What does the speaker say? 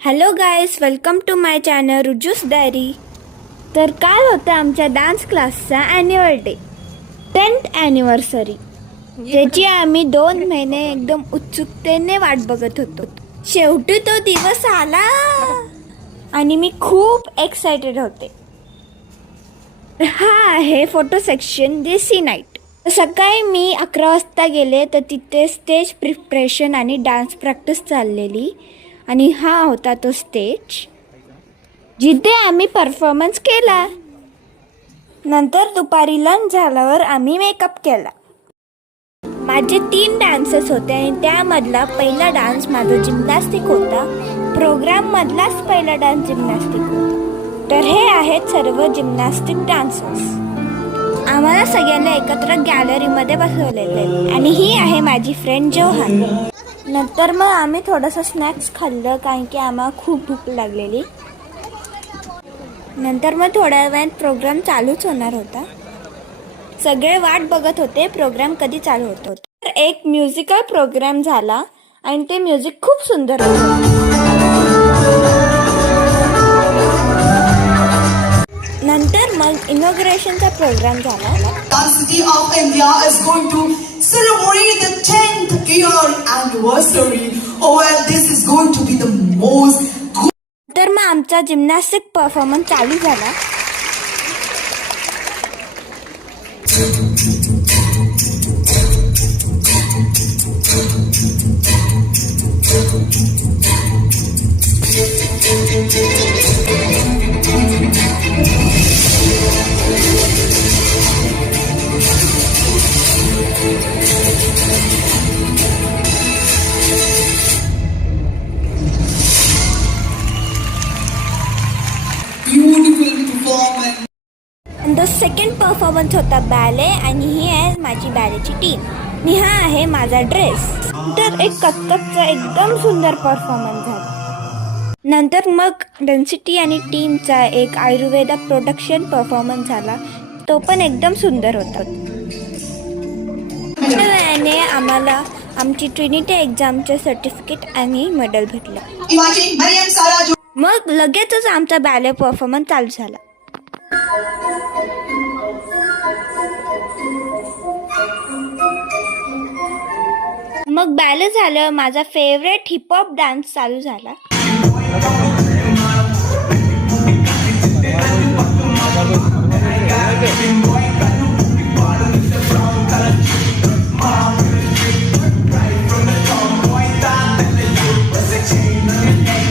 Hello guys, welcome to my channel Ruju's diary. तर काल होतं आमच्या डान्स क्लासचा ॲन्युअल डे, 10th ॲनिव्हर्सरी, ज्याची आम्ही 2 महिने एकदम उत्सुकतेने वाट बघत होतो. शेवटी तो दिवस आला आणि मी खूप एक्सायटेड होते. हा आहे फोटो सेक्शन, जेसी नाईट. सकाळी मी 11 वाजता गेले तर तिथे स्टेज प्रिपरेशन आणि डान्स प्रॅक्टिस चाललेली आणि हा होता तो स्टेज जिथे आम्ही परफॉर्मन्स केला. नंतर दुपारी लंच झाल्यावर आम्ही मेकअप केला. माझे 3 डान्सेस होते आणि त्यामधला पहिला डान्स माझा जिम्नॅस्टिक होता. प्रोग्राममधलाच पहिला डान्स जिम्नॅस्टिक होता. तर हे आहेत सर्व जिम्नॅस्टिक डान्सर्स. आम्हाला सगळ्यांना एकत्र गॅलरीमध्ये बसवलेले आणि ही आहे माझी फ्रेंड जोहान. नंतर मग आम्ही थोडंसं स्नॅक्स खाल्लं कारण की आम्हाला खूप भूक लागलेली. नंतर मग थोड्या वेळात प्रोग्राम चालूच होणार होता. सगळे वाट बघत होते प्रोग्राम कधी चालू होतो. तर एक म्युझिकल प्रोग्राम झाला आणि ते म्युझिक खूप सुंदर होतं. नंतर मग इनॉग्रेशनचा प्रोग्राम झाला. Dance City of India is going to celebrate the 10th year anniversary. Oh, well, this is going to be the most. तर मग आमचा जिम्नॅस्टिक परफॉर्मन्स चालू झाला. Beautiful performance. तो सेकंड परफॉर्मन्स होता बॅले आणि ही आहे माझी बॅलेची टीम आणि हा आहे माझा ड्रेस. तर एक कथ्थकचा एकदम सुंदर परफॉर्मन्स झाला. नंतर मग डेन्सिटी आणि टीमचा एक आयुर्वेदा प्रोडक्शन परफॉर्मन्स झाला. तो पण एकदम सुंदर होता. त्याने आम्हाला आमची ट्रिनिटी एक्झामचे सर्टिफिकेट आणि मेडल भेटलं. Imagine Mariam Sarah. मग लगेचच आमचा बॅले परफॉर्मन्स चालू झाला. मग बॅले झालं. माझा फेवरेट हिपहॉप डान्स चालू झाला.